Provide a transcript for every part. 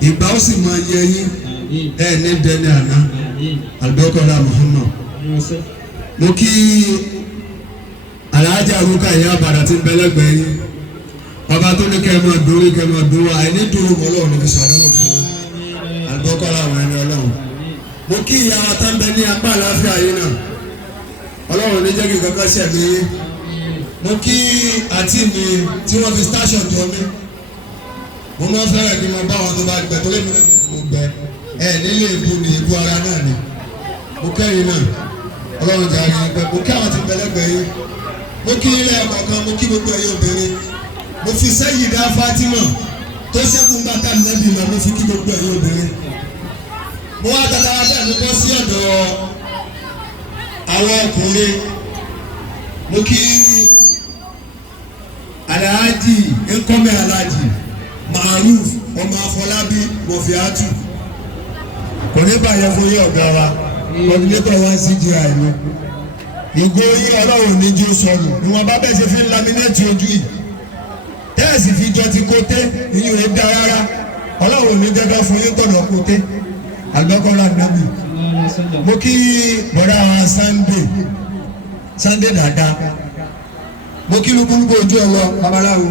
ìgbà ó sì máa yẹ yín ní dẹni àná àlùbọ́kọ̀lá Muhammad. mo kí aláàjà arúgbó ẹ̀yà àbàdà tí ń bẹ lẹ́gbẹ̀ẹ́ yín ọba tó ní kẹ́ ẹ máa dúró àìní dúró mọ́ ọlọ́run níbi sàdánwò fún àlùbọ́kọ̀lá àwọn ẹni ọlọ́run. mo kí ìyá wa tá ń bẹ ní apá àlàáfíà yín náà ọlọ́run ní jẹ́ kí kankan ṣẹ̀mí yín. mo kí àǹtí mi tí wọ́n fi station jọ mí mo máa fẹ́ràn kí n máa bá wọn tó bá gbẹ tó lé mi lẹ́nu mo gbẹ nílé ìbú ni ìbú ara náà ni mo kẹ́yìn náà ọlọ́run jà yín pẹ́ mo kí àwọn tí bẹ̀lẹ́gbẹ̀ yín mo kí ilé ẹ̀kọ́ kan mo kí gbogbo ẹ̀yin obìnrin mo fi sẹ́yìn dá Fatima tó ṣẹ́kù ń bàtà nẹ́bí náà mo fi kí gbogbo ẹ̀yin obìnrin mo wá dáadáa bẹ́ẹ̀ mo bọ́ sí ọ̀dọ̀ àwọn ọkùnrin mo kí Alhaji nkọ́mẹ́ Alhaji Maruf ọmọ Afọlábí Mọ̀fíàtù kò ní bàyẹ̀ fún yín ọ̀gá wa coordinator wa CGI mi ìgò yín ọlọ́run ní jí ó sọnù ni wọn bá bẹ́ẹ̀ ṣe fi ń laminate ojú yìí tẹ́ẹ̀sì fi jọ ti kóté ìyún rẹ̀ dá rárá ọlọ́run ní jẹ́gá fún yín tọ̀nà kóté àgbẹ̀kọ́ra nàbì mo kí bọ̀dá Sunday dáadáa mo kí lúkúlúkú ojú ọlọ babaláwo.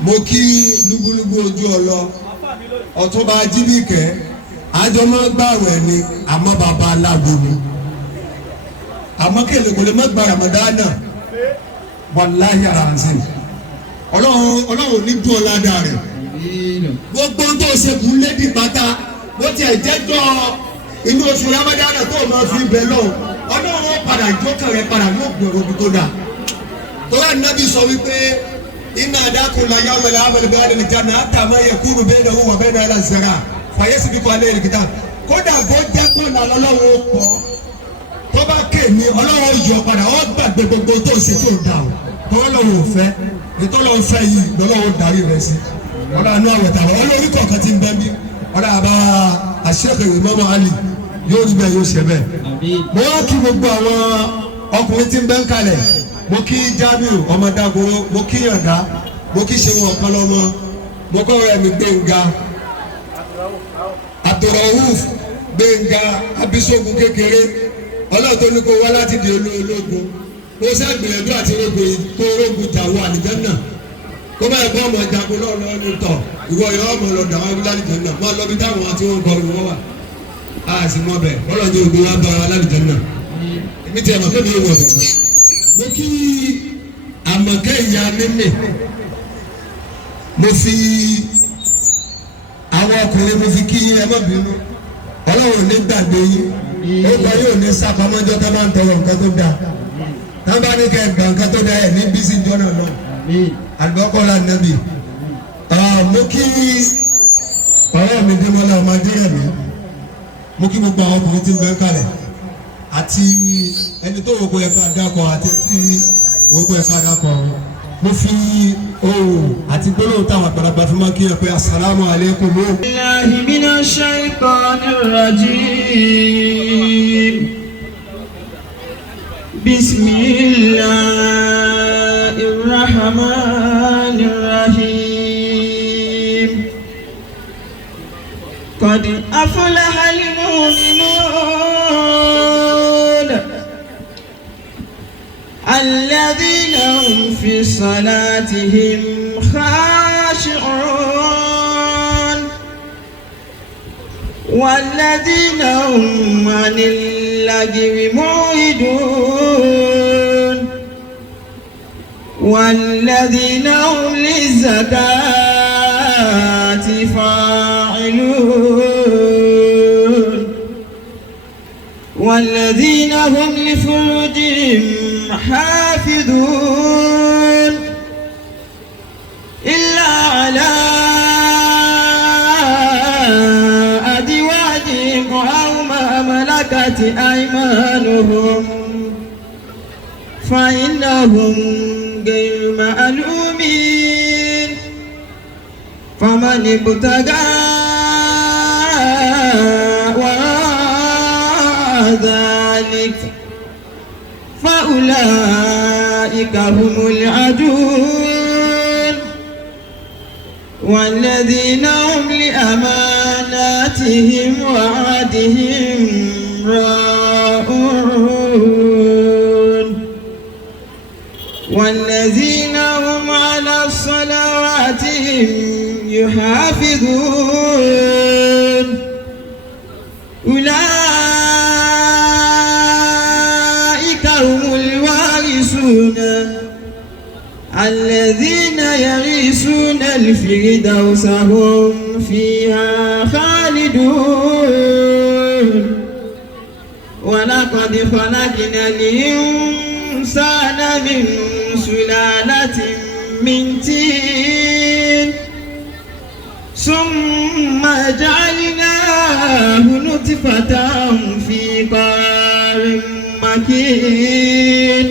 mo kí lúgbúlúgbú ojú ọlọ Ọ̀túnba Ajíbíkẹ́ àjọmọ́ gbàwẹ̀ ni àmọ́ bàbá aláwo ni àmọ́ kéèlè kò lè má gba Ramadana wàláhì àràǹsẹ̀ ọlọ́run ní dùn ọ̀làdà rẹ̀ gbogbo tó ṣe kù lédi pátá bó tiẹ̀ jẹ́jọ́ inú oṣù Ramadana tó máa fi bẹ̀ lọ ọlọ́run padà jókè rẹ̀ padà yóò gbèrò ibi tó dà tó wà nábì sọ wípé iná àdákùn la yá ọmọlẹ abẹlẹ bẹ́ẹ̀ ní jana àtàmà yẹ kúrò bẹ́ẹ̀ náà wọ bẹ́ẹ̀ náà yẹ lásìrà fàyè síbi kọ́ alẹ́ ìrìkìtà kódà bó jẹ́ pọ̀ náà lọ́wọ́ pọ̀ tó bá ké ní ọlọ́wọ́ yọ padà ó gbàgbé gbogbo tó ṣe tó dà o tọ́lọ́wọ́ fẹ́ ìtọ́lọ́wọ́ fẹ́ yìí lọ́wọ́ darí rẹ̀ sí ọ̀dà àánú àwẹ̀tà olórí kọ̀ọ̀kan ti ń bẹ́ bí ọ̀dà àbá àṣẹ́kẹ̀ Imam Ali yóò rí bẹ́ẹ̀ yóò ṣe bẹ́ẹ̀. mo wá kí gbogbo àwọn ọkùnrin tí ń bẹ́ ń kalẹ̀ mo kí Jamiu ọmọ Dagoro mo kí Yàndá mo kí Ṣeun Ọ̀kanlọ́mọ mo kọ́ ọ̀rẹ́ mi Gbẹ̀ngà Abdulrauf Gbẹ̀ngà Abisogun kékeré ọlọ́ọ̀tọ́ ní kó wá láti di ológun kó sẹ́gbìyànjú àti rogun kó rogun tàwọn àlìjẹ́nà kó bá ẹ̀kọ́ ọmọ jagun náà lọ́wọ́ ní tọ̀ ìwọ yọ ọmọ lọ dàwọn abúlé àlìjẹ́nà máa lọ bí táwọn àti wọn kọ ìwọ wà á sì mọ bẹ́ẹ̀ ọlọ́ọ̀tọ́ ògùn wa bá alìjẹ́nà èmi tiẹ̀ mọ̀ kébi ìwọ bẹ̀ mo kí Àmọ̀kẹ́ ìyá mímì mo fi àwọn ọkùnrin mo fi kí ẹ má bínú ọlọ́run ní gbàgbé yín ó gbọ́ yóò ní sàpamọ́jọ́ tá bá ń tọrọ nǹkan tó dáa tá bá ní kẹ́ gbà nǹkan tó dáa ẹ̀ ní bísí jọ́nà náà àlùbọ́kọ́lá nàbì mo kí ọ̀rẹ́ mi Démọ́lá ọmọdé rẹ̀ mi mo kí gbogbo àwọn ọkùnrin tí ń bẹ ń kalẹ̀ àti ẹni tó wọ́pọ̀ ẹ̀ka dákọ̀ àti tí wọ́pọ̀ ẹ̀ka dákọ̀ mo fi àti gbólóhùn táwọn àgbàlagbà fi máa kí ẹ pé asalaamu aleykum. billahi minash shaitanir rajim bismillahir rahmanir rahim qad aflahal mu'minun الذين هم في صلاتهم خاشعون والذين هم عن اللغو معرضون والذين هم للزكاة فاعلون والذين هم لفروجهم حافظون إلا على أزواجهم أو ما ملكت أيمانهم فإنهم غير مألومين فمن ابتغى أولئك هم العدون والذين هم لأماناتهم وعهدهم راعون والذين هم على صلواتهم يحافظون أولئك هم الوارثون الذين يرثون الفردوس هم فيها خالدون ولقد خلقنا الإنسان من سلالة من طين ثم جعلناه نطفة في قرار مكين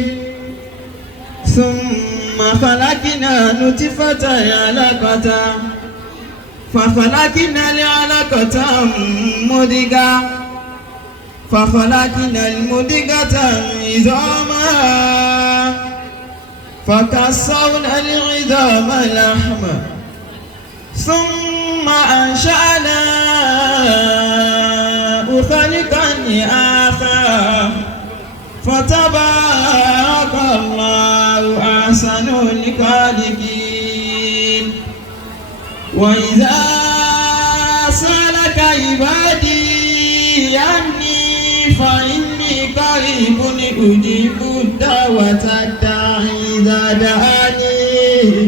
ثم خلقنا نطفة علقة فخلقنا العلقة مضغة فخلقنا المضغة عظاما فكسونا العظام لحما ثم أنشأناه خلقا آخر فتبارك الله أحسن الخالقين وإذا سألك عبادي عني فإني قريب أجيب دعوة الداعي إذا دعاني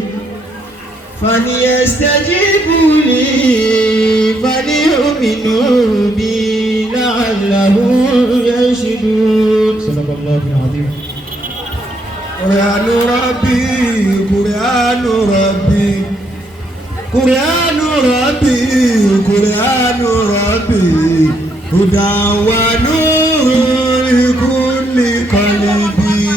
فليستجيبوا لي فليؤمنوا بي لعلهم يرشدون. صدق الله العظيم. قرآن ربي قرآن ربي قرآن ربي قرآن ربي هدى ونور لكل قلبي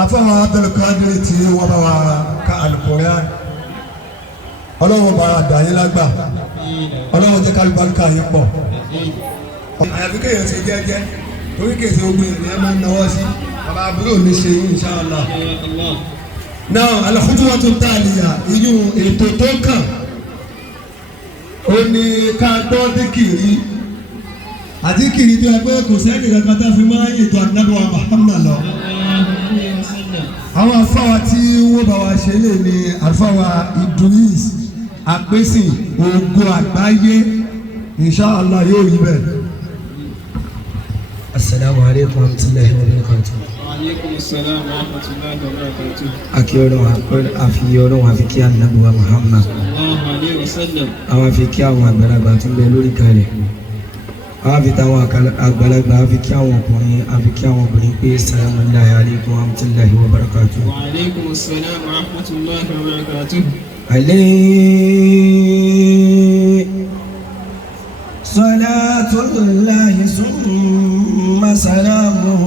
afọwọ́ abdulkadir tí wọ́n bá wa ka alukoran ọlọ́wọ́ bá dà yín lágbà ọlọ́wọ́ jẹ́ kálíbáríkà yín pọ̀ àyàfi kéèyàn ṣe jẹ́jẹ́ torí kéèyàn ṣe ogun ènìyàn máa ń náwó sí bàbá àbúrò mi ṣe yín inṣàlá. náà al-khutwatu taliya iyún ètò tó kàn ó ní ká gbọ́ díkìrì àdíkìrì tó yẹ pé kò sẹ́ni kankan tá a fi máa ń yètò ànábì wa Muhammad lọ. àwọn afáwa tí wọ́n bá wa ṣe lè ní afáwa Idris Apèsìn Ògo Àgbáyé inṣàlá yóò rí bẹ́ẹ̀. Assalamu alaikum warahmatullahi wabarakatuh. Wa alaikum assalam warahmatullahi wabarakatuh. Aki Ọlọ́run àfi Ọlọ́run àfi kí ànábì wa Muhammad. Sallallahu alaihi wasallam. Àwọn àfi kí àwọn àgbàlagbà tó ń bẹ lórí kalẹ̀. Àwọn àfi táwọn àgbàlagbà àfi kí àwọn ọkùnrin àfi kí àwọn obìnrin pé assalamu alaikum warahmatullahi wabarakatuh. Wa alaikum assalam warahmatullahi wabarakatuh. عليه صلاة الله ثم سلامه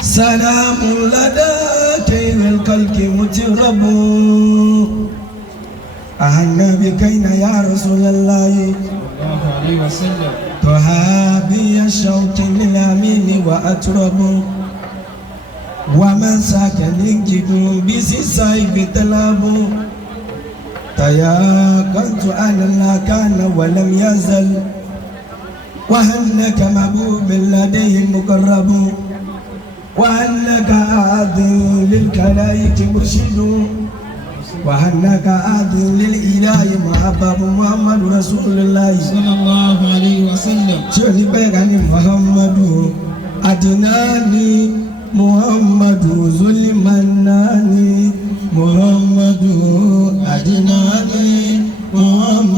سلام لدى كيف القلب مترب أهلنا بكينا يا رسول الله Sallallahu alaihi wasallam. طهابي الشوق للأمين وأترب ومن ساكن ينجد بسيساي بتلاب تياقنت أن لا كان ولم يزل وهنك محبوب لديه مقرب وهنك آذن للكلائك مرشد وهنك آذن للإله محبب محمد رسول الله Sallallahu alaihi وسلم tí ò ní bẹ́ẹ̀ ká ní muhammadu adinani muhammadu zulimanani muhammadu adinani muhammadu.